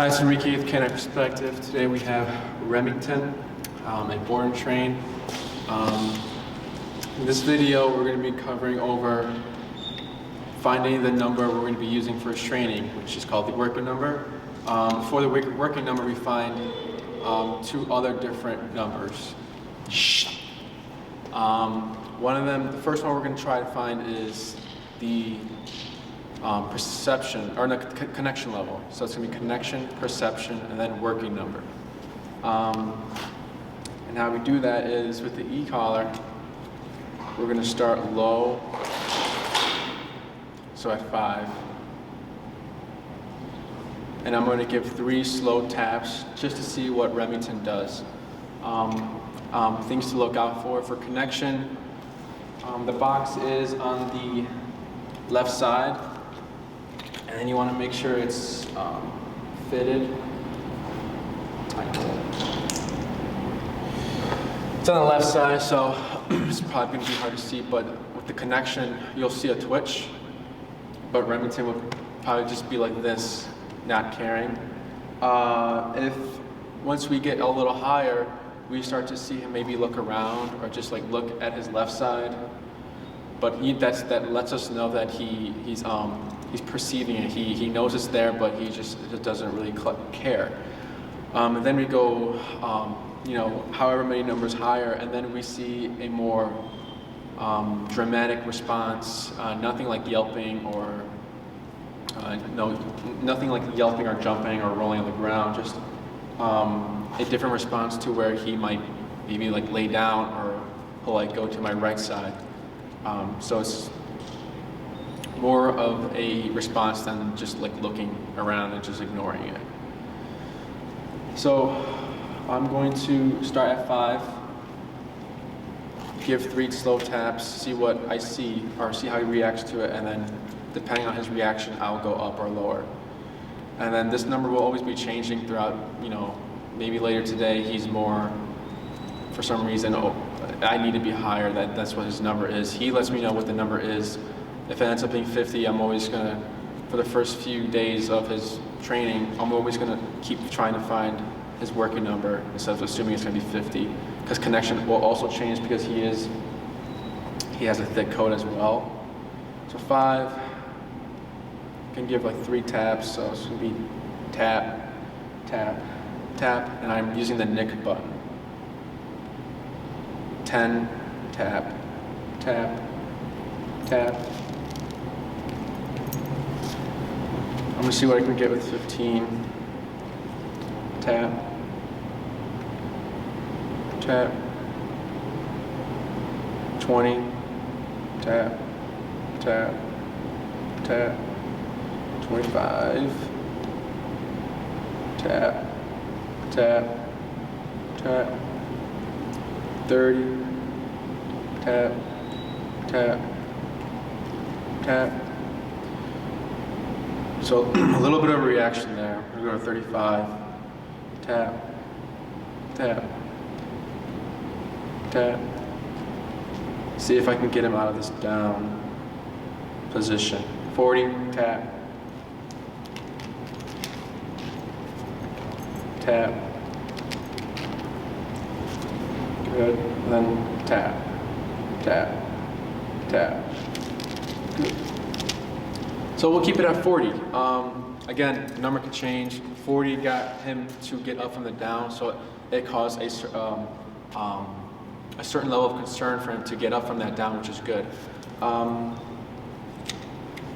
Hi, it's Enrique with Canine Perspective. Today we have Remington, a board and train. In this video, we're going to be covering over finding the number we're going to be using for his training, which is called the working number. For the working number, we find two other different numbers. One of them, the first one we're going to try to find is the perception, or no, connection level. So it's going to be connection, perception, and then working number. And how we do that is with the e-collar, we're going to start low, so at 5. And I'm going to give 3 slow taps just to see what Remington does. Things to look out for connection. The box is on the left side. And then you want to make sure it's fitted. It's on the left side, so it's probably going to be hard to see, but with the connection, you'll see a twitch. But Remington would probably just be like this, not caring. If once we get a little higher, we start to see him maybe look around or just like look at his left side. But that lets us know that he's perceiving it. He knows it's there, but he just doesn't really care. And then we go, however many numbers higher, and then we see a more dramatic response. Nothing like yelping or nothing like yelping or jumping or rolling on the ground. Just a different response to where he might maybe like lay down or he'll like go to my right side. So it's more of a response than just like looking around and just ignoring it. So I'm going to start at 5, give 3 slow taps, see what I see, or see how he reacts to it, and then depending on his reaction, I'll go up or lower. And then this number will always be changing throughout, maybe later today he's more, for some reason, I need to be higher, that's what his number is. He lets me know what the number is. If it ends up being 50, I'm always gonna, for the first few days of his training, I'm always gonna keep trying to find his working number instead of assuming it's gonna be 50. Because connection will also change because he has a thick coat as well. So 5, can give like 3 taps, so it's gonna be tap, tap, tap, and I'm using the nick button. 10, tap, tap, tap. I'm gonna see what I can get with 15. Tap, tap. 20, tap, tap, tap. 25, tap, tap, tap. 30, tap, tap, tap. So a little bit of a reaction there. We're going to go to 35, tap, tap, tap. See if I can get him out of this down position. 40, tap, tap. Good. And then tap, tap, tap. Good. So we'll keep it at 40. Again, the number could change. 40 got him to get up from the down, so it caused a certain level of concern for him to get up from that down, which is good.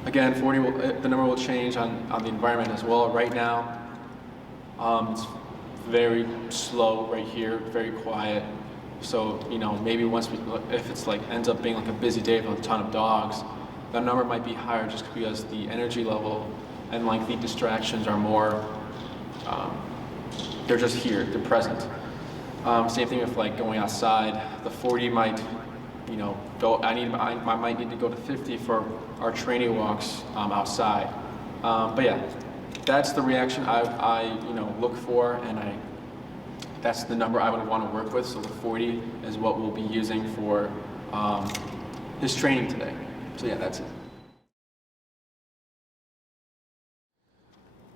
Again, 40 the number will change on the environment as well. Right now, it's very slow right here, very quiet. So maybe once if it's like ends up being like a busy day with a ton of dogs, that number might be higher just because the energy level and like the distractions are more. They're just here, they're present. Same thing with like going outside. The 40 might, go. I might need to go to 50 for our training walks outside. But yeah, that's the reaction I look for, and that's the number I would want to work with. So the 40 is what we'll be using for his training today. So yeah, that's it.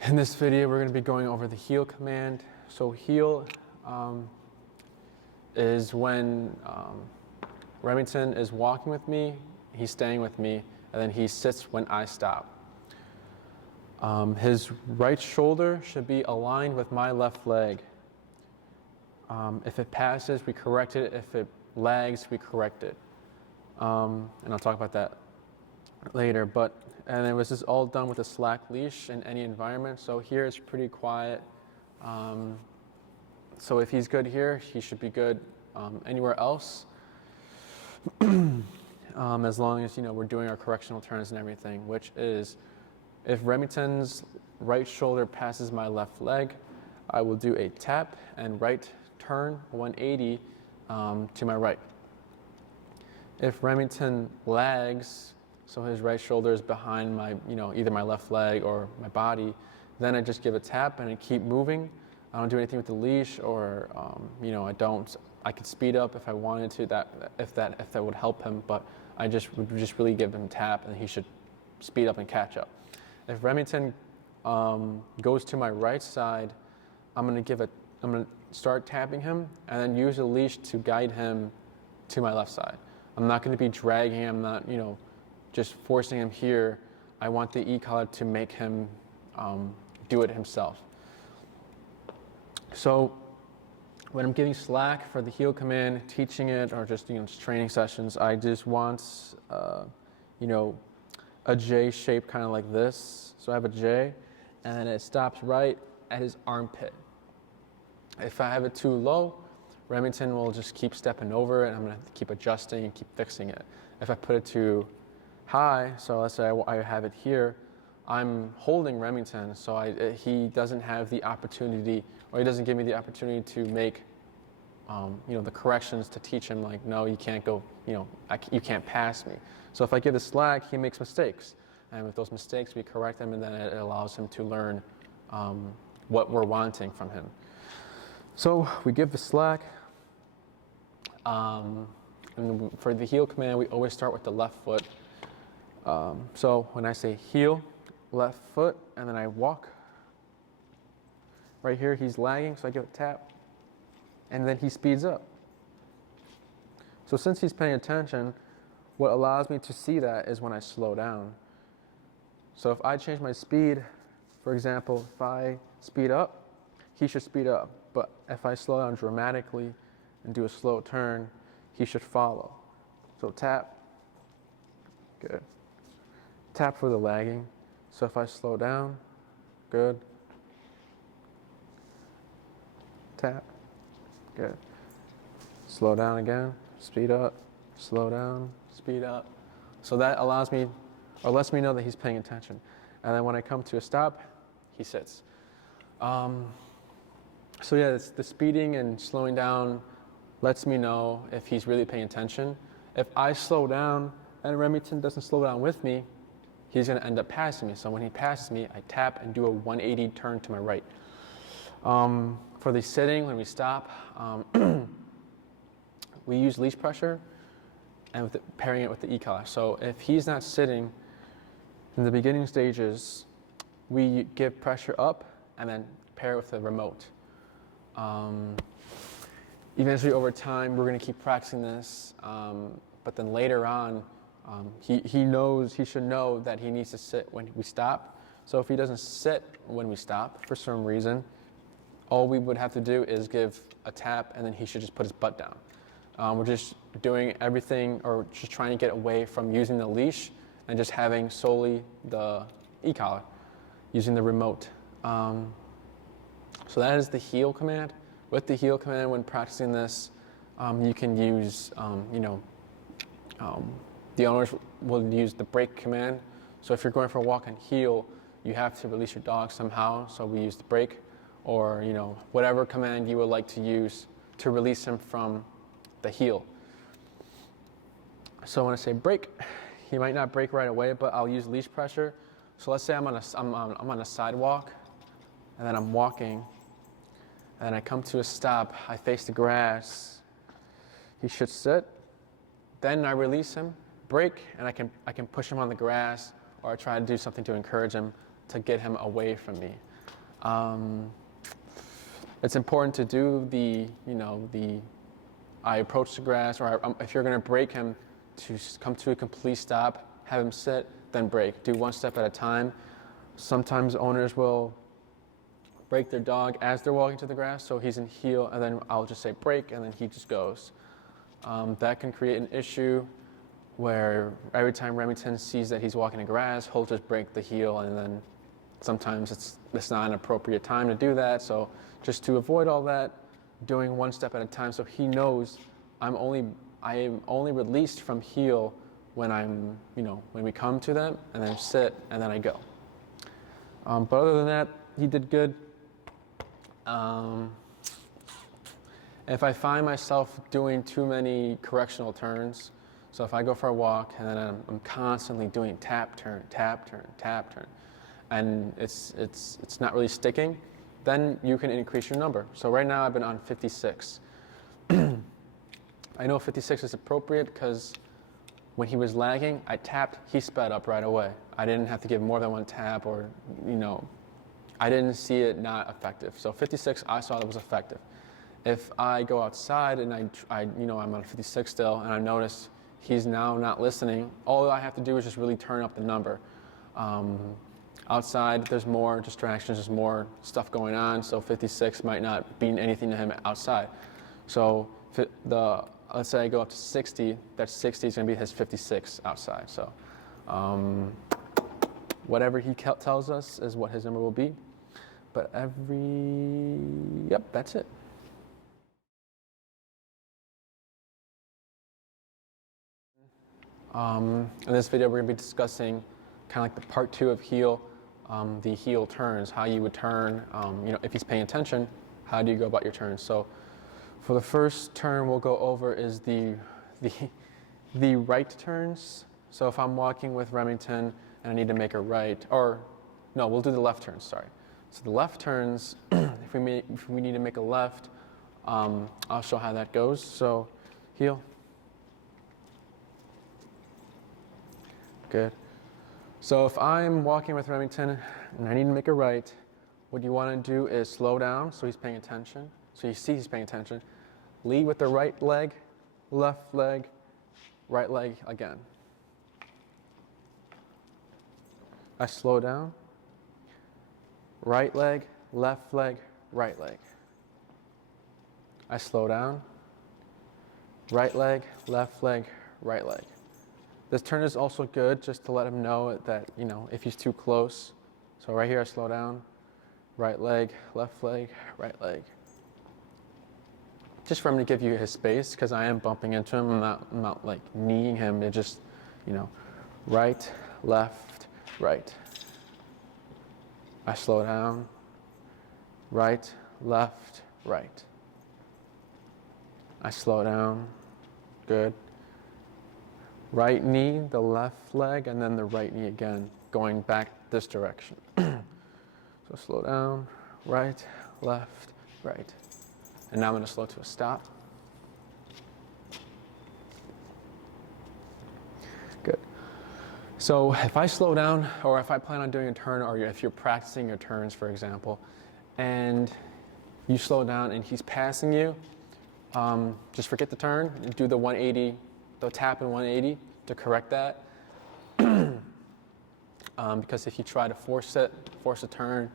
In this video, we're going to be going over the heel command. So heel is when Remington is walking with me, he's staying with me, and then he sits when I stop. His right shoulder should be aligned with my left leg. If it passes, we correct it. If it lags, we correct it. And I'll talk about that later. And then this is all done with a slack leash in any environment. So here it's pretty quiet. So if he's good here, he should be good anywhere else. As long as we're doing our correctional turns and everything, which is if Remington's right shoulder passes my left leg, I will do a tap and right turn 180 to my right. If Remington lags, so his right shoulder is behind my, either my left leg or my body, then I just give a tap and I keep moving. I don't do anything with the leash, or I could speed up if I wanted to. If that would help him, but I would really give him a tap, and he should speed up and catch up. If Remington goes to my right side, I'm gonna start tapping him, and then use a leash to guide him to my left side. I'm not going to be dragging him. I'm not just forcing him here. I want the e-collar to make him do it himself. So when I'm giving slack for the heel command, teaching it, or just training sessions, I just want a J shape, kind of like this. So I have a J, and then it stops right at his armpit. If I have it too low, Remington will just keep stepping over it, and I'm going to have to keep adjusting and keep fixing it. If I put it too high, so let's say I have it here, I'm holding Remington, so he doesn't have the opportunity, or he doesn't give me the opportunity to make the corrections to teach him, like, no, you can't go, you can't pass me. So if I give the slack, he makes mistakes. And with those mistakes, we correct them, and then it allows him to learn what we're wanting from him. So we give the slack. And for the heel command, we always start with the left foot. So when I say heel, left foot, and then I walk. Right here, he's lagging, so I give a tap. And then he speeds up. So since he's paying attention, what allows me to see that is when I slow down. So if I change my speed, for example, if I speed up, he should speed up. But if I slow down dramatically and do a slow turn, he should follow. So tap, good. Tap for the lagging. So if I slow down, good. Tap, good. Slow down again, speed up, slow down, speed up. So that allows me, or lets me know that he's paying attention. And then when I come to a stop, he sits. So yeah, it's the speeding and slowing down lets me know if he's really paying attention. If I slow down and Remington doesn't slow down with me, he's going to end up passing me. So when he passes me, I tap and do a 180 turn to my right. For the sitting, when we stop, we use leash pressure and pairing it with the e-collar. So if he's not sitting in the beginning stages, we give pressure up and then pair it with the remote. Eventually, over time, we're going to keep practicing this, but then later on, he should know that he needs to sit when we stop. So if he doesn't sit when we stop for some reason, all we would have to do is give a tap, and then he should just put his butt down. We're just doing everything, or just trying to get away from using the leash and just having solely the e-collar, using the remote. So that is the heel command. With the heel command, when practicing this, you can use, the owners will use the break command. So if you're going for a walk on heel, you have to release your dog somehow. So we use the break, or whatever command you would like to use to release him from the heel. So when I say break, he might not break right away, but I'll use leash pressure. So let's say I'm on a sidewalk, and then I'm walking, and then I come to a stop. I face the grass. He should sit. Then I release him, break, and I can push him on the grass, or I try to do something to encourage him to get him away from me. It's important to do I approach the grass, or if you're going to break him, to come to a complete stop, have him sit, then break. Do one step at a time. Sometimes owners will break their dog as they're walking to the grass, so he's in heel, and then I'll just say break, and then he just goes. That can create an issue where every time Remington sees that he's walking in grass, he'll just break the heel, and then sometimes it's not an appropriate time to do that. So just to avoid all that, doing one step at a time, so he knows I am only released from heel when when we come to them, and then sit, and then I go. But other than that, he did good. If I find myself doing too many correctional turns, so if I go for a walk and then I'm constantly doing tap, turn, and it's not really sticking, then you can increase your number. So right now I've been on 56. I know 56 is appropriate because when he was lagging, I tapped, he sped up right away. I didn't have to give more than one tap, or I didn't see it not effective. So 56, I saw it was effective. If I go outside and I'm on 56 still, and I notice he's now not listening, all I have to do is just really turn up the number. Outside, there's more distractions, there's more stuff going on, so 56 might not mean anything to him outside. So let's say I go up to 60, that 60 is going to be his 56 outside. So whatever he tells us is what his number will be. But that's it. In this video, we're going to be discussing kind of like the part 2 of heel, the heel turns, how you would turn, if he's paying attention, how do you go about your turns. So for the first turn we'll go over is the right turns. So if I'm walking with Remington and I need to make a right, or no, we'll do the left turns, sorry. So the left turns, if we need to make a left, I'll show how that goes. So heel. Good. So if I'm walking with Remington and I need to make a right, what you want to do is slow down so he's paying attention. So you see he's paying attention. Lead with the right leg, left leg, right leg again. I slow down. Right leg, left leg, right leg. I slow down. Right leg, left leg, right leg. This turn is also good just to let him know that, if he's too close. So right here I slow down. Right leg, left leg, right leg. Just for him to give you his space, because I am bumping into him. I'm not like kneeing him. It just, right, left, right. I slow down. Right, left, right. I slow down. Good. Right knee, the left leg, and then the right knee again, going back this direction. So slow down, right, left, right. And now I'm going to slow to a stop. Good. So if I slow down, or if I plan on doing a turn, or if you're practicing your turns, for example, and you slow down and he's passing you, just forget the turn, do the 180, the tap in 180 to correct that. Because if you try to force a turn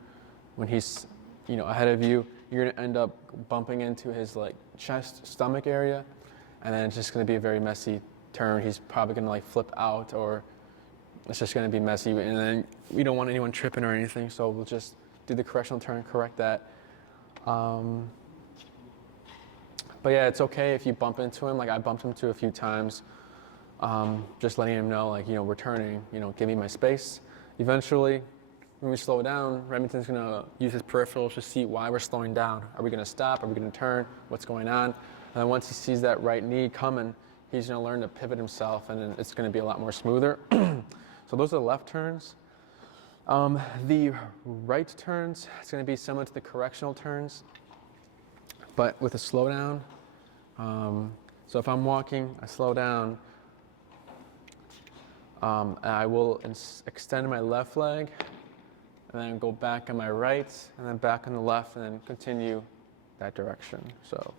when he's ahead of you, you're going to end up bumping into his chest, stomach area, and then it's just going to be a very messy turn. He's probably going to flip out, or it's just going to be messy, and then we don't want anyone tripping or anything, so we'll just do the correctional turn, correct that. But yeah, it's okay if you bump into him. I bumped into a few times, just letting him know, we're turning, give me my space. Eventually, when we slow down, Remington's going to use his peripherals to see why we're slowing down. Are we going to stop? Are we going to turn? What's going on? And then once he sees that right knee coming, he's going to learn to pivot himself, and then it's going to be a lot more smoother. So those are the left turns. The right turns, it's going to be similar to the correctional turns, but with a slowdown. So if I'm walking, I slow down. And I will extend my left leg, and then go back on my right, and then back on the left, and then continue that direction. So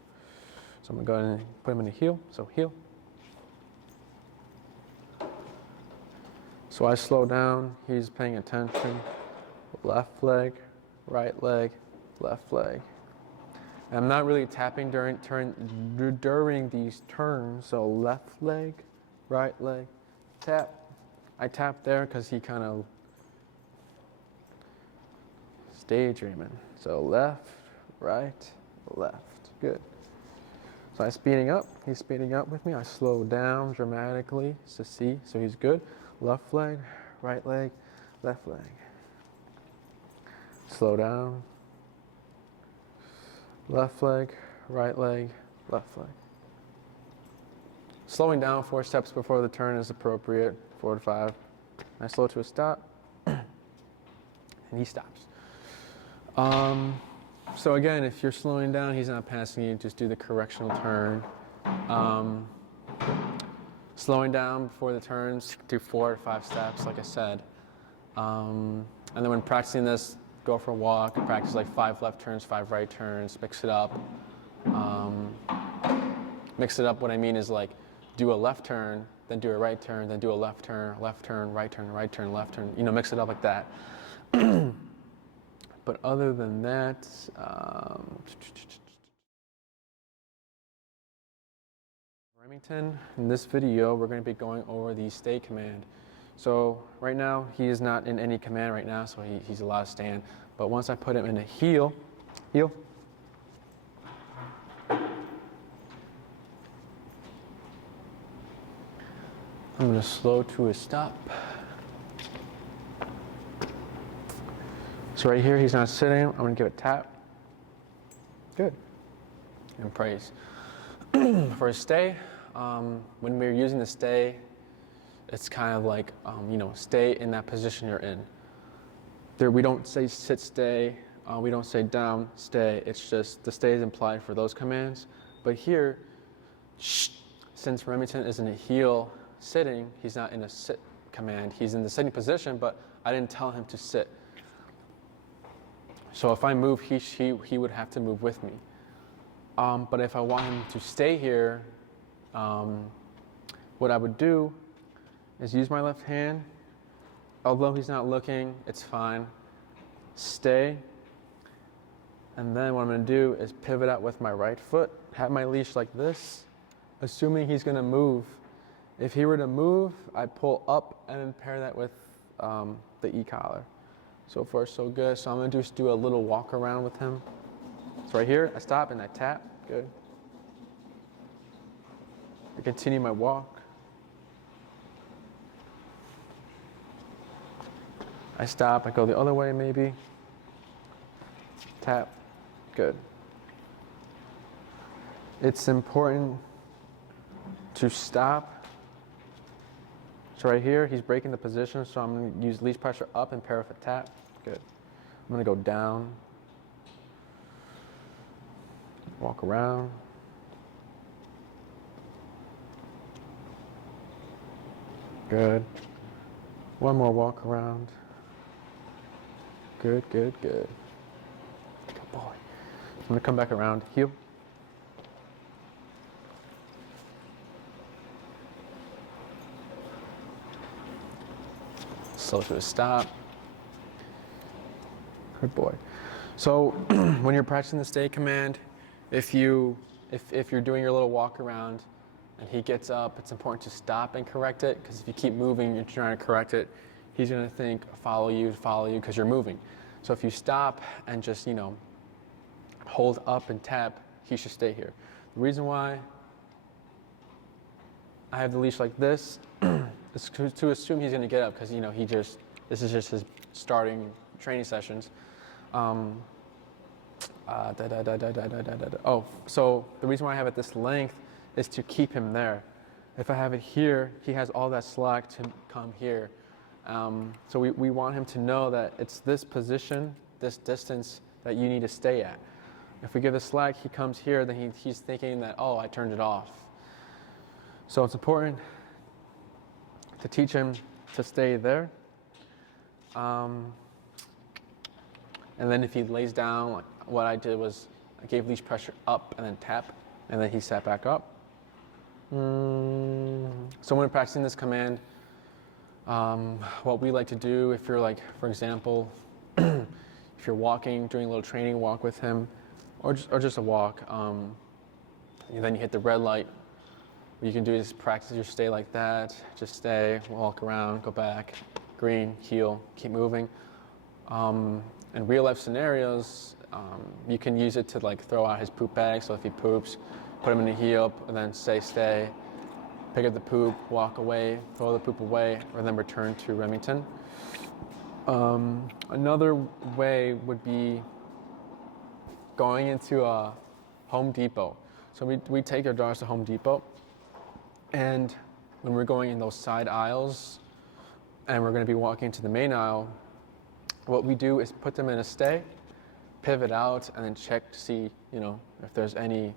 I'm gonna go ahead and put him in the heel. So heel. So I slow down, he's paying attention. Left leg, right leg, left leg. And I'm not really tapping during these turns. So left leg, right leg, tap. I tap there because he kind of daydreaming. So left, right, left. Good. So I'm speeding up. He's speeding up with me. I slow down dramatically to see. So he's good. Left leg, right leg, left leg. Slow down. Left leg, right leg, left leg. Slowing down 4 steps before the turn is appropriate. 4 to 5. I slow to a stop, and he stops. So again, if you're slowing down, he's not passing you, just do the correctional turn. Slowing down before the turns, do 4 to 5 steps, like I said. And then when practicing this, go for a walk, practice like 5 left turns, 5 right turns, mix it up. Mix it up, what I mean is like, do a left turn, then do a right turn, then do a left turn, right turn, right turn, left turn, mix it up like that. But other than that, Remington, in this video, we're going to be going over the stay command. So right now, he is not in any command right now, so he's allowed to stand. But once I put him in a heel, I'm going to slow to a stop. So right here, he's not sitting. I'm going to give it a tap. Good. And praise. For a stay, when we're using the stay, it's kind of like, stay in that position you're in. We don't say sit, stay. We don't say down, stay. It's just the stay is implied for those commands. But here, since Remington is in a heel sitting, he's not in a sit command. He's in the sitting position, but I didn't tell him to sit. So if I move, he would have to move with me. But if I want him to stay here, what I would do is use my left hand. Although he's not looking, it's fine. Stay. And then what I'm going to do is pivot out with my right foot, have my leash like this, assuming he's going to move. If he were to move, I'd pull up and then pair that with the e-collar. So far, so good. So I'm going to just do a little walk around with him. So right here, I stop and I tap. Good. I continue my walk. I stop. I go the other way maybe. Tap. Good. It's important to stop. So right here, he's breaking the position, so I'm going to use leash pressure up and pair with a tap. Good. I'm going to go down. Walk around. Good. One more walk around. Good, good, good. Good boy. I'm going to come back around. Heel. Slow to a stop. Good boy. So when you're practicing the stay command, if you're doing your little walk around and he gets up, it's important to stop and correct it, because if you keep moving, you're trying to correct it, he's going to think follow you because you're moving. So if you stop and just hold up and tap, he should stay here. The reason why I have the leash like this is to assume he's going to get up, because this is just his starting training sessions. So the reason why I have it this length is to keep him there. If I have it here, he has all that slack to come here. So we want him to know that it's this position, this distance that you need to stay at. If we give the slack, he comes here, then he's thinking that, oh, I turned it off. So it's important to teach him to stay there. And then if he lays down, like what I did was I gave leash pressure up and then tap, and then he sat back up. So when we're practicing this command, what we like to do, if you're like, for example, if you're walking, doing a little training walk with him, or just a walk, and then you hit the red light, what you can do is practice your stay like that. Just stay, walk around, go back, green, heel, keep moving. In real life scenarios, you can use it to like throw out his poop bag. So if he poops, put him in the heel, and then say stay, pick up the poop, walk away, throw the poop away, or then return to Remington. Another way would be going into a Home Depot. So we take our dogs to Home Depot, and when we're going in those side aisles and we're going to be walking to the main aisle, what we do is put them in a stay, pivot out, and then check to see, if there's any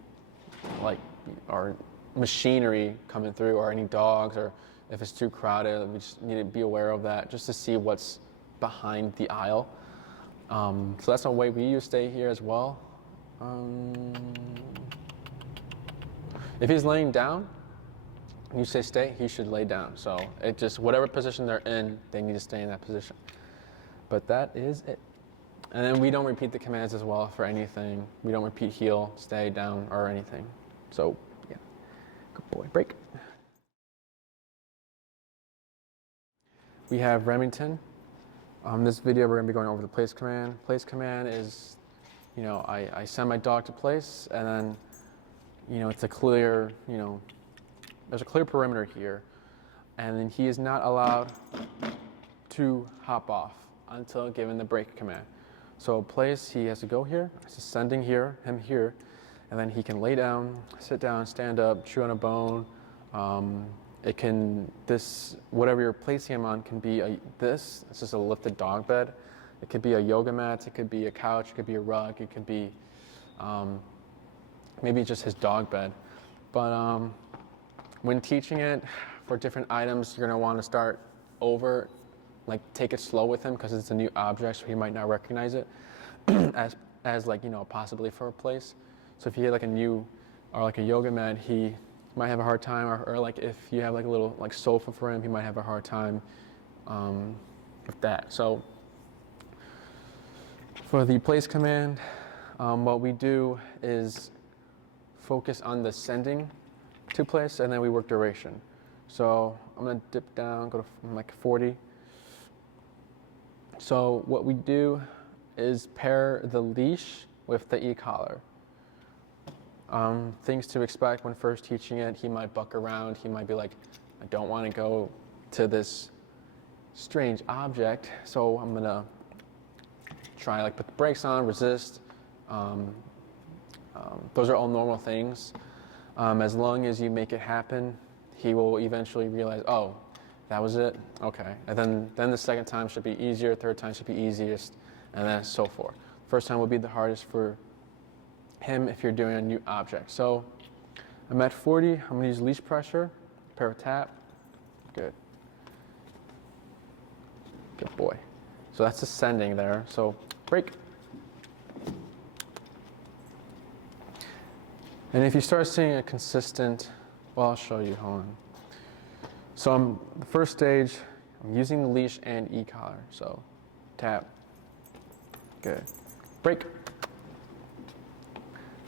or machinery coming through, or any dogs, or if it's too crowded. We just need to be aware of that, just to see what's behind the aisle. So that's a way we use stay here as well. If he's laying down, you say stay, he should lay down. So it just, whatever position they're in, they need to stay in that position. But that is it. And then we don't repeat the commands as well for anything. We don't repeat heel, stay, down, or anything. So yeah, good boy, break. We have Remington. This video we're going to be going over the place command. Place command is, I send my dog to place, and then, it's a clear, there's a clear perimeter here, and then he is not allowed to hop off until given the break command. So place, he has to go here, it's sending him here, and then he can lay down, sit down, stand up, chew on a bone. Whatever you're placing him on can be this is just a lifted dog bed. It could be a yoga mat, it could be a couch, it could be a rug, it could be maybe just his dog bed. But when teaching it for different items, you're gonna wanna start over, take it slow with him, because it's a new object, so he might not recognize it as possibly for a place. So if you get a new, or a yoga mat, he might have a hard time, or if you have a little sofa for him, he might have a hard time with that. So for the place command, what we do is focus on the sending to place, and then we work duration. So I'm gonna dip down, go to 40. So what we do is pair the leash with the e-collar. Things to expect when first teaching it: he might buck around, he might be like, I don't want to go to this strange object, so I'm gonna try put the brakes on, resist. Those are all normal things. As long as you make it happen, he will eventually realize, oh, that was it? Okay. And then the second time should be easier, third time should be easiest, and then so forth. First time will be the hardest for him if you're doing a new object. So I'm at 40, I'm gonna use leash pressure, pair of tap, good. Good boy. So that's the sending there, so break. And if you start seeing a consistent, well, I'll show you, hold on. So the first stage, I'm using the leash and e-collar. So tap, good, break.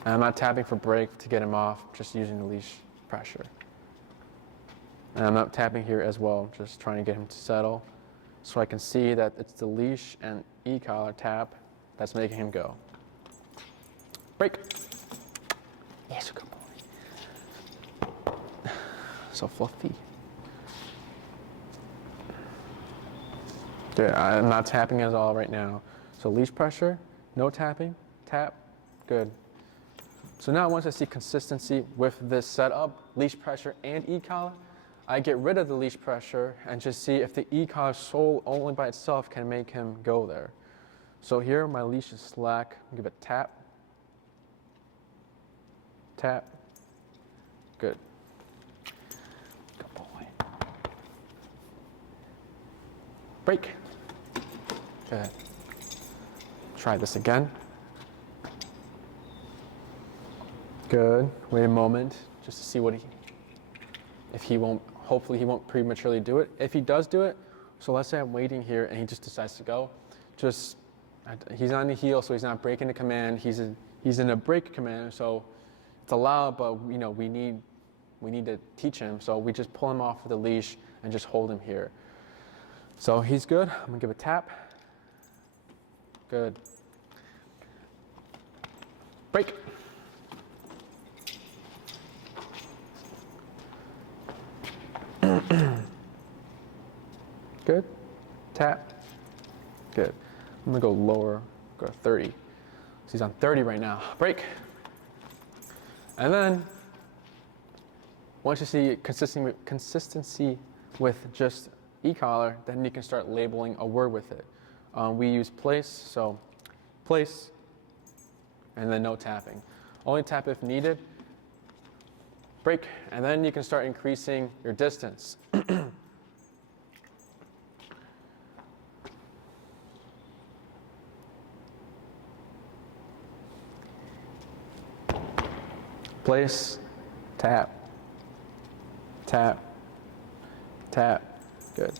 And I'm not tapping for break to get him off, just using the leash pressure. And I'm not tapping here as well, just trying to get him to settle, so I can see that it's the leash and e-collar tap that's making him go. Break. Yes, good boy. So fluffy. Good, I'm not tapping at all right now. So leash pressure, no tapping, tap, good. So now once I see consistency with this setup, leash pressure and e-collar, I get rid of the leash pressure and just see if the e-collar sole only by itself can make him go there. So here my leash is slack, give it tap, tap, good. Good boy. Break. Good. try this again. Good. Wait a moment just to see hopefully he won't prematurely do it. If he does do it, so let's say I'm waiting here and he just decides to go, he's on the heel, so he's not breaking the command. He's in a break command, so it's allowed, but we need to teach him. So we just pull him off with the leash and just hold him here. So he's good. I'm gonna give a tap. Good. Break. Good. Tap. Good. I'm gonna go lower, go to 30. So he's on 30 right now. Break. And then, once you see consistency with just e-collar, then you can start labeling a word with it. We use place, so place, and then no tapping. Only tap if needed. Break, and then you can start increasing your distance. Place, tap, tap, tap. Good.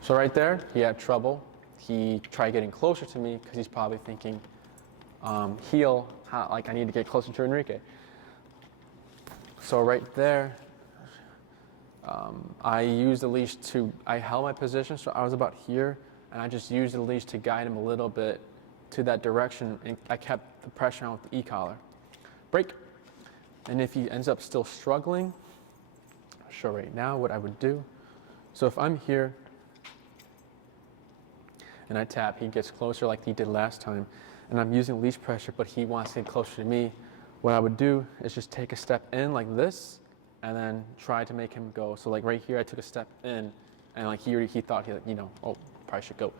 So right there, he had trouble. He tried getting closer to me because he's probably thinking, heel, like I need to get closer to Enrique. So right there, I used the leash I held my position, so I was about here, and I just used the leash to guide him a little bit to that direction, and I kept the pressure on with the e-collar. Break. And if he ends up still struggling, I'll show right now what I would do. So if I'm here and I tap, he gets closer like he did last time, and I'm using leash pressure, but he wants to get closer to me, what I would do is just take a step in like this, and then try to make him go. So like right here, I took a step in, and like he thought probably should go.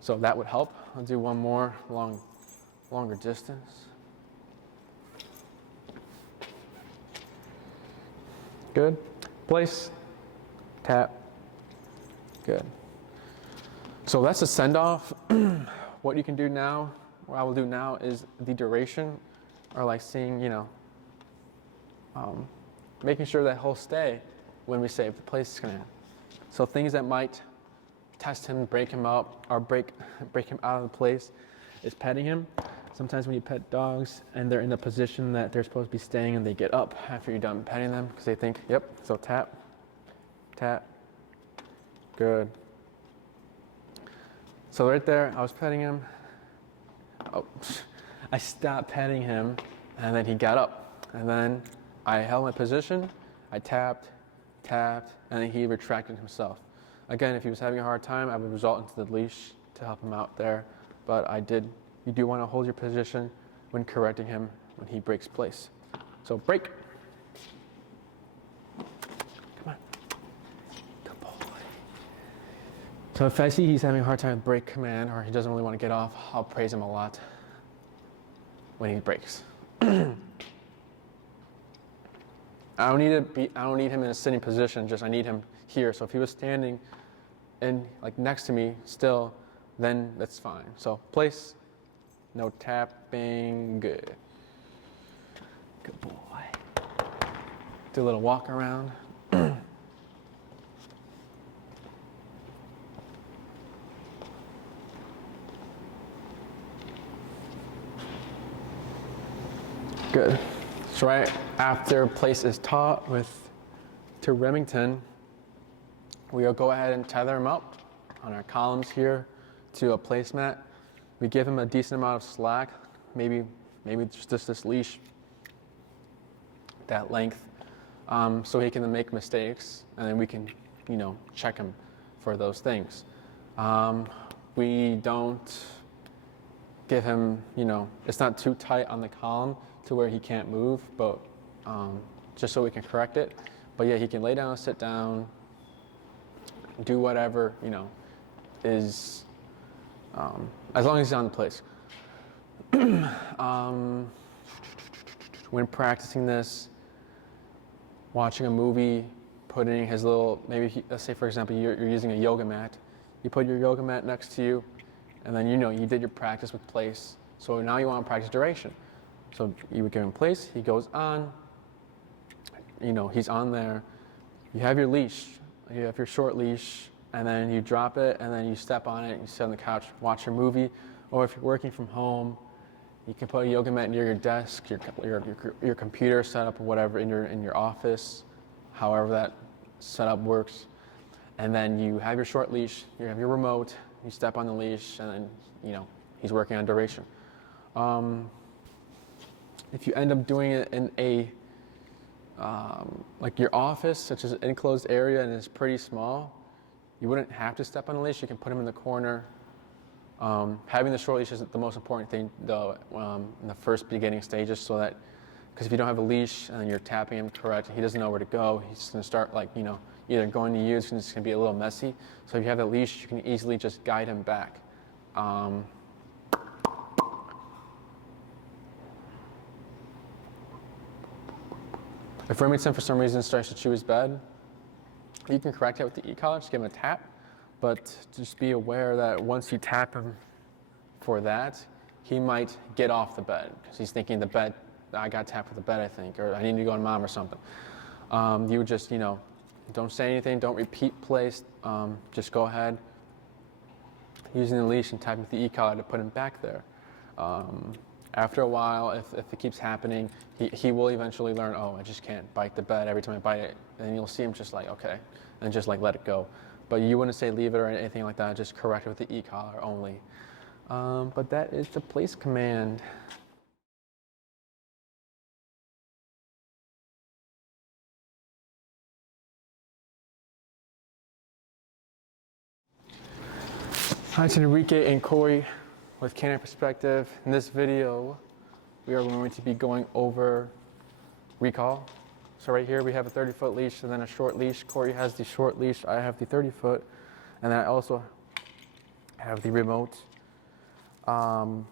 So that would help. I'll do one more longer distance. Good. Place, tap. Good. So that's a send-off. What you can do now, what I will do now is the duration, or like seeing, making sure that he'll stay when we save the place command. So things that might test him, break him up, or break him out of the place is petting him. Sometimes when you pet dogs and they're in the position that they're supposed to be staying and they get up after you're done petting them because they think, yep, so tap, tap, good. So right there, I was petting him. Oh, I stopped petting him and then he got up. And then I held my position, I tapped, and then he retracted himself. Again, if he was having a hard time, I would resort into the leash to help him out there. But you do want to hold your position when correcting him when he breaks place. So break. Come on. Good boy. So if I see he's having a hard time with break command, or he doesn't really want to get off, I'll praise him a lot when he breaks. I don't need him in a sitting position, I need him here. So if he was standing and like next to me still, then that's fine. So place, no tapping, good. Good boy. Do a little walk around. Good. So right after place is taught to Remington, we'll go ahead and tether him up on our columns here to a placemat. We give him a decent amount of slack, maybe just this leash, that length, so he can make mistakes, and then we can, check him for those things. We don't give him, it's not too tight on the column to where he can't move, but just so we can correct it. But yeah, he can lay down, sit down, do whatever, is, as long as he's on the place. When practicing this, watching a movie, putting his little, let's say for example, you're using a yoga mat. You put your yoga mat next to you, and then you did your practice with place. So now you want to practice duration. So you would give him place, he goes on, he's on there. You have your leash, you have your short leash, and then you drop it, and then you step on it, you sit on the couch, watch your movie, or if you're working from home, you can put a yoga mat near your desk, your computer setup or whatever in your office, however that setup works. And then you have your short leash, you have your remote, you step on the leash, and then he's working on duration. If you end up doing it in a like your office, such as an enclosed area and it's pretty small, you wouldn't have to step on the leash. You can put him in the corner. Having the short leash is the most important thing though in the first beginning stages, so that, because if you don't have a leash and you're tapping him correct, he doesn't know where to go. He's going to start either going to you, it's going to be a little messy. So if you have the leash, you can easily just guide him back. If Remington for some reason starts to chew his bed, you can correct it with the e-collar, just give him a tap, but just be aware that once you tap him for that, he might get off the bed because he's thinking the bed, I got tapped for the bed, I think, or I need to go to mom or something. You would just, don't say anything, don't repeat place, just go ahead using the leash and tapping with the e-collar to put him back there. After a while, if it keeps happening, he will eventually learn, oh, I just can't bite the bed every time I bite it. And you'll see him just like, okay, and just like let it go. But you wouldn't say leave it or anything like that, just correct it with the e-collar only. But that is the place command. Hi, it's Enrique and Corey with Canine Perspective. In this video, we are going to be going over recall. So right here we have a 30-foot leash and then a short leash. Corey has the short leash, I have the 30-foot, and then I also have the remote. So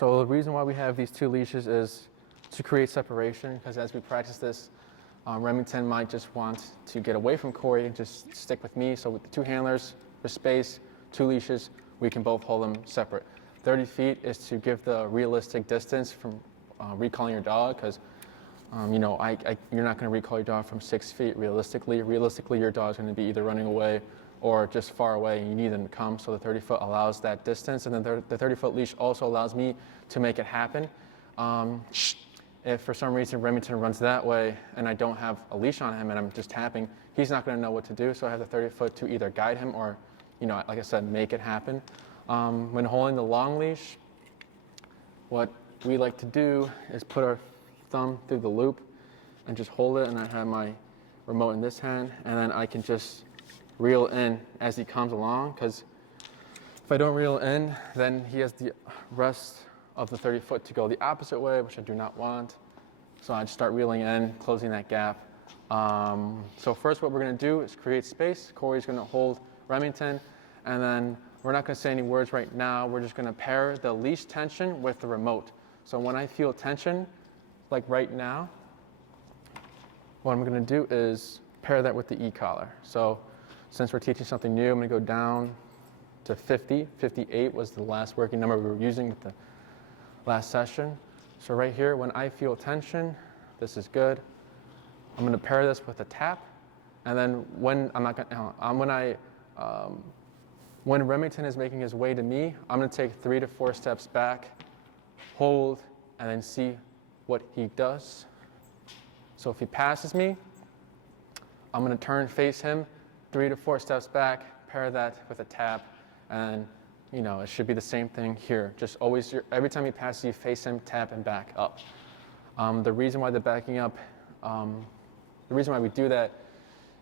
the reason why we have these two leashes is to create separation, because as we practice this, Remington might just want to get away from Corey and just stick with me. So with the two handlers for space, two leashes, we can both hold them separate. 30 feet is to give the realistic distance from recalling your dog, because you're not going to recall your dog from 6 feet realistically. Realistically, your dog's going to be either running away or just far away, and you need them to come. So the 30-foot allows that distance, and then the 30-foot leash also allows me to make it happen. If for some reason Remington runs that way and I don't have a leash on him and I'm just tapping, he's not going to know what to do. So I have the 30-foot to either guide him or, like I said, make it happen. When holding the long leash, what we like to do is put our thumb through the loop and just hold it, and I have my remote in this hand, and then I can just reel in as he comes along, because if I don't reel in, then he has the rest of the 30-foot to go the opposite way, which I do not want. So I just start reeling in, closing that gap. So first what we're going to do is create space. Corey's going to hold Remington, and then we're not going to say any words right now. We're just going to pair the leash tension with the remote. So when I feel tension, like right now, what I'm going to do is pair that with the e-collar. So since we're teaching something new, I'm going to go down to 50. 58 was the last working number we were using with the last session. So right here, when I feel tension, this is good. I'm going to pair this with a tap, and then when when Remington is making his way to me, I'm going to take 3 to 4 steps back, hold, and then see what he does. So if he passes me, I'm going to turn, face him, 3 to 4 steps back, pair that with a tap, and it should be the same thing here. Just always, every time he passes you, face him, tap, and back up. The reason why the backing up, the reason why we do that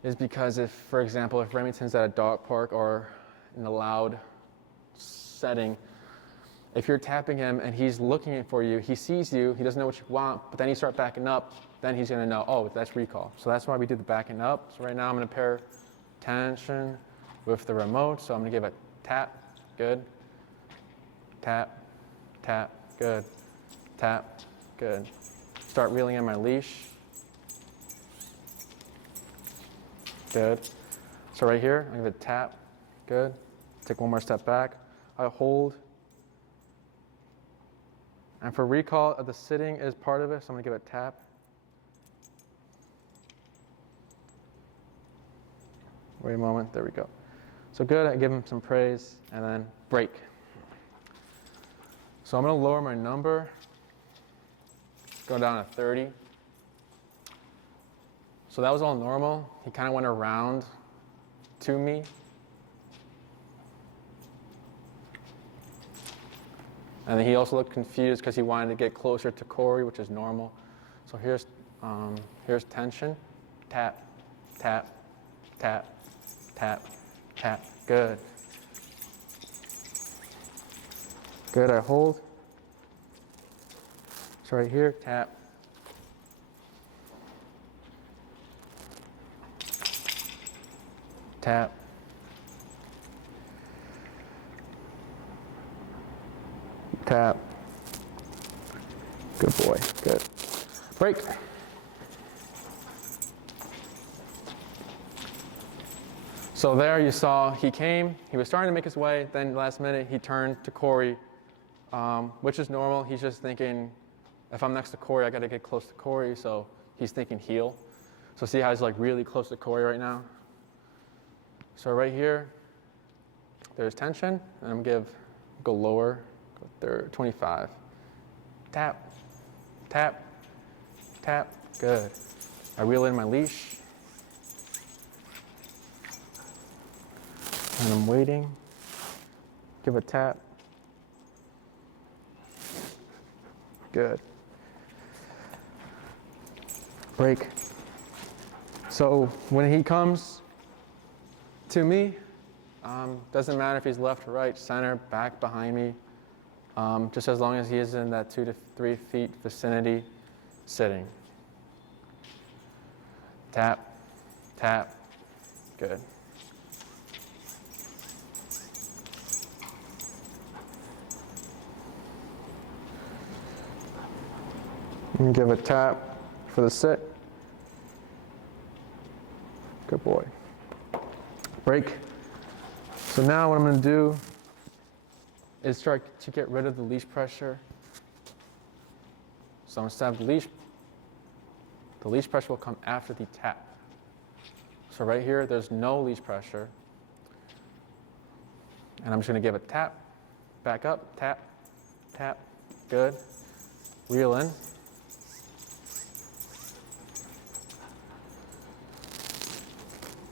is because if, for example, if Remington's at a dog park or in a loud setting, if you're tapping him and he's looking for you, he sees you, he doesn't know what you want, but then you start backing up, then he's gonna know, oh, that's recall. So that's why we do the backing up. So right now I'm gonna pair tension with the remote. So I'm gonna give a tap, good, tap, tap, good, tap, good. Start reeling in my leash. Good. So right here, I give it a tap, good. Take one more step back. I hold, And for recall, the sitting is part of it, so I'm gonna give it a tap. Wait a moment, there we go. So good, I give him some praise, and then break. So I'm gonna lower my number, go down to 30. So that was all normal. He kind of went around to me. And then he also looked confused because he wanted to get closer to Corey, which is normal. So here's tension. Tap, tap, tap, tap, tap. Good. Good, I hold. So right here, tap. Tap. Tap. Good boy, good. Break. So there you saw he came, he was starting to make his way, then last minute he turned to Corey, which is normal. He's just thinking, if I'm next to Corey, I gotta get close to Corey, so he's thinking heel. So see how he's like really close to Corey right now? So right here, there's tension, and I'm gonna go lower, go there, 25. Tap, tap, tap, good. I reel in my leash, and I'm waiting. Give a tap. Good. Break. So when he comes to me, doesn't matter if he's left, right, center, back, behind me, just as long as he is in that 2 to 3 feet vicinity, sitting. Tap, tap, good. I'm gonna give a tap for the sit. Good boy. Break. So now what I'm gonna do is start to get rid of the leash pressure. So I'm gonna stab the leash pressure will come after the tap. So right here, there's no leash pressure. And I'm just gonna give a tap, back up, tap, tap, good. Reel in.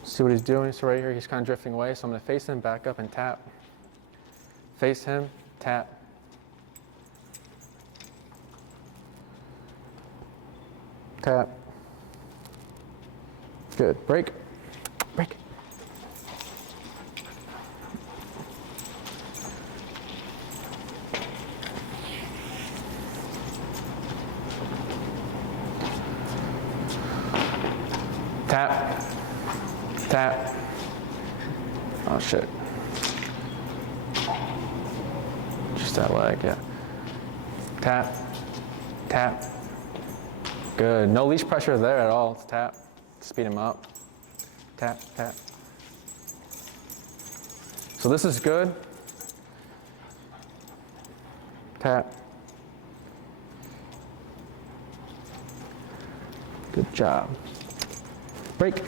See what he's doing. So right here, he's kind of drifting away. So I'm going to face him, back up, and tap. Face him, tap. Tap. Good. Break. Break. Tap. Tap. Oh shit. Just that leg, yeah. Tap. Tap. Good. No leash pressure there at all. It's tap. Speed him up. Tap, tap. So this is good. Tap. Good job. Break.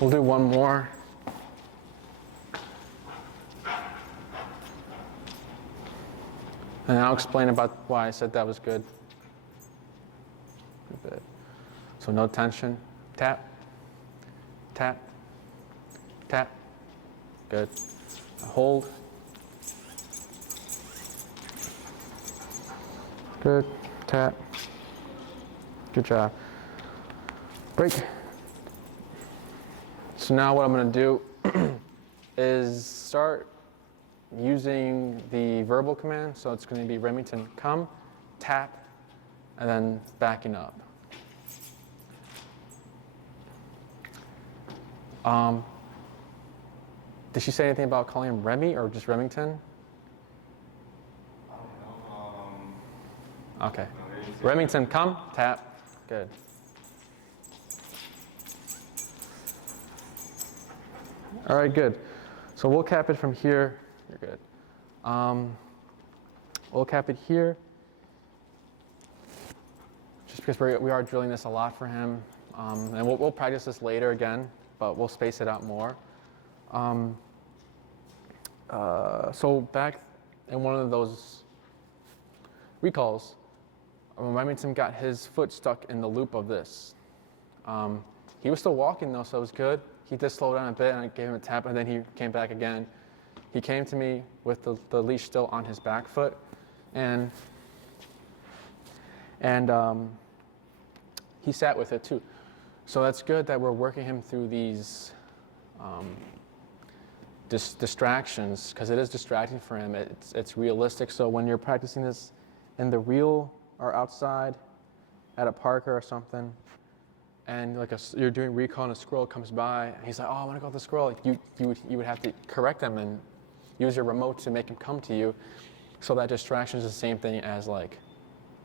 We'll do one more. And I'll explain about why I said that was good. A bit. So no tension. Tap. Tap. Tap. Good. Hold. Good. Tap. Good job. Break. So now what I'm going to do is start using the verbal command. So it's going to be Remington, come, tap, and then backing up. Did she say anything about calling him Remy or just Remington? I don't know. Okay. Remington, come, tap. Good. All right, good. So we'll cap it from here. You're good. We'll cap it here, just because we are drilling this a lot for him. And we'll practice this later again, but we'll space it out more. So back in one of those recalls, Remington got his foot stuck in the loop of this. He was still walking though, so it was good. He did slow down a bit, and I gave him a tap, and then he came back again. He came to me with the leash still on his back foot, and he sat with it too. So that's good that we're working him through these distractions, because it is distracting for him. It's realistic. So when you're practicing this in the real or outside at a park or something, and you're doing recall and a squirrel comes by, and he's like, "Oh, I want to go with the squirrel." You would have to correct him and use your remote to make him come to you. So that distraction is the same thing as like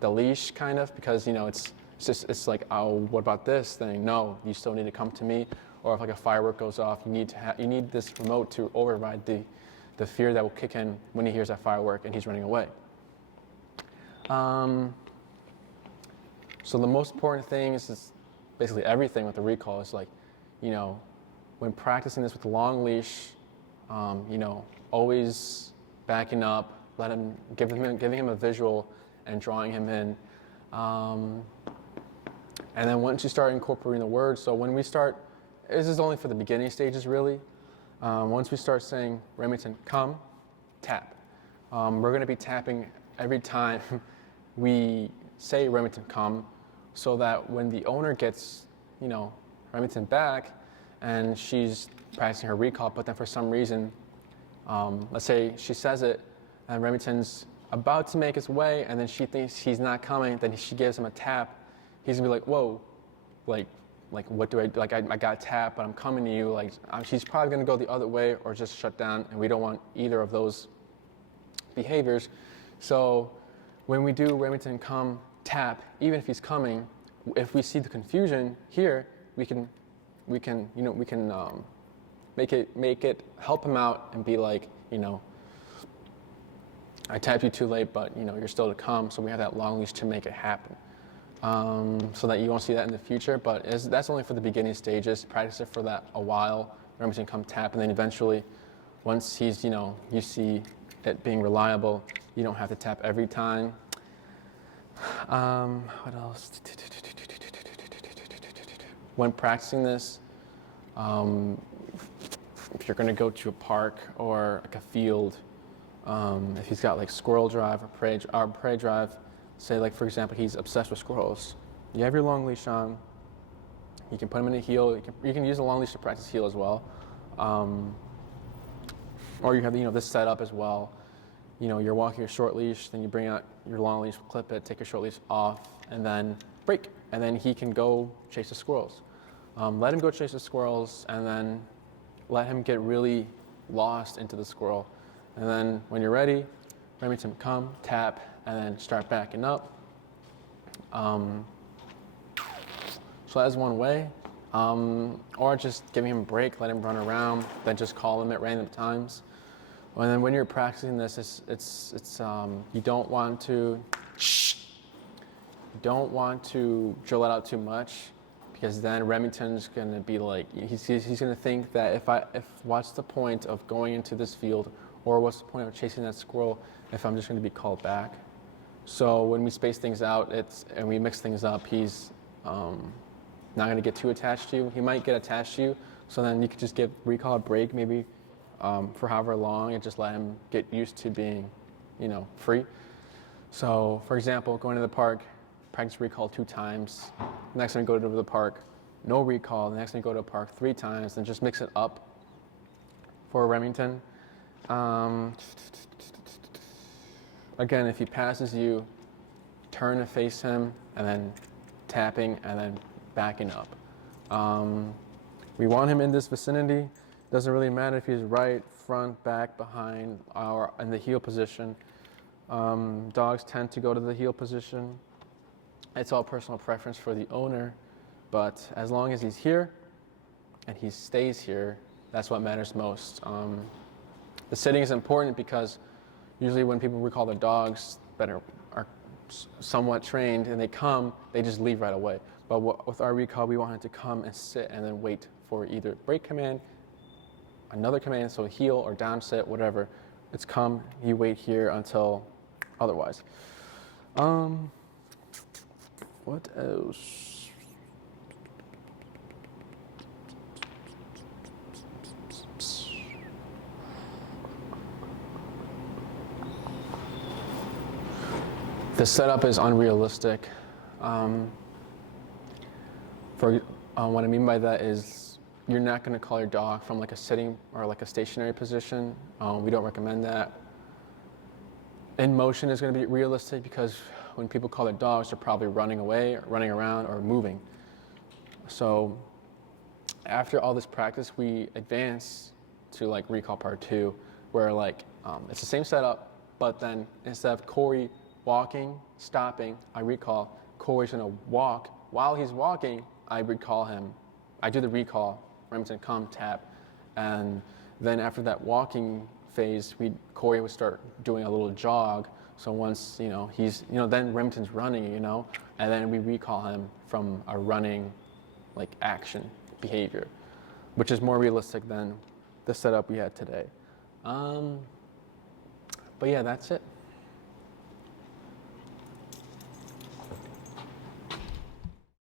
the leash, kind of, because it's like, "Oh, what about this thing?" No, you still need to come to me. Or if like a firework goes off, you need this remote to override the fear that will kick in when he hears that firework and he's running away. So the most important thing is basically everything with the recall is like, when practicing this with a long leash, always backing up, giving him a visual and drawing him in. And then once you start incorporating the words, so when we start, this is only for the beginning stages really. Once we start saying, "Remington, come," tap. We're going to be tapping every time we say, "Remington, come," so that when the owner gets, Remington back and she's practicing her recall, but then for some reason, let's say she says it and Remington's about to make his way and then she thinks he's not coming, then she gives him a tap, he's going to be like, "Whoa, like what do I do? Like I got tapped, but I'm coming to you." Like she's probably going to go the other way or just shut down, and we don't want either of those behaviors. So when we do Remington, come, tap, even if he's coming, if we see the confusion here, we can make it help him out and be like, "I tapped you too late, but you're still to come." So we have that long leash to make it happen. So that you won't see that in the future, but that's only for the beginning stages. Practice it for that a while. Remington, come, tap, and then eventually, once he's, you see it being reliable, you don't have to tap every time. What else? When practicing this, if you're going to go to a park or like a field, if he's got like squirrel drive or prey drive, say like for example he's obsessed with squirrels, you have your long leash on, you can put him in a heel, you can use a long leash to practice heel as well, or you have this set up as well. You're walking your short leash, then you bring out your long leash, clip it, take your short leash off, and then break, and then he can go chase the squirrels. Let him go chase the squirrels, and then let him get really lost into the squirrel, and then when you're ready, Remington, come, tap, and then start backing up. So that's one way. Or just giving him a break, let him run around, then just call him at random times. And then when you're practicing this, it's you don't want to drill it out too much, because then Remington's gonna be like, he's gonna think that if what's the point of going into this field, or what's the point of chasing that squirrel if I'm just gonna be called back? So when we space things out, and we mix things up, he's not going to get too attached to you. He might get attached to you, so then you could just give recall a break, maybe for however long, and just let him get used to being, free. So, for example, going to the park, practice recall 2 times. Next time you go to the park, no recall. The next time you go to the park 3 times, then just mix it up for Remington. Again, if he passes you, turn to face him, and then tapping, and then backing up. We want him in this vicinity. Doesn't really matter if he's right, front, back, behind, or in the heel position. Dogs tend to go to the heel position. It's all personal preference for the owner, but as long as he's here and he stays here, that's what matters most. The sitting is important because Usually when people recall their dogs that are somewhat trained and they come, they just leave right away. But with our recall, we want it to come and sit and then wait for either break command, another command, so heel or down sit, whatever. It's come, you wait here until otherwise. What else? The setup is unrealistic. What I mean by that is you're not going to call your dog from like a sitting or like a stationary position. We don't recommend that. In motion is going to be realistic because when people call their dogs, they're probably running away, or running around, or moving. So after all this practice, we advance to like recall part 2, where like it's the same setup, but then instead of Corey walking, stopping, I recall. Corey's gonna walk. While he's walking, I recall him. I do the recall, Remington come, tap, and then after that walking phase, Corey would start doing a little jog. So once, then Remington's running, and then we recall him from a running, like action behavior, which is more realistic than the setup we had today. But yeah, that's it.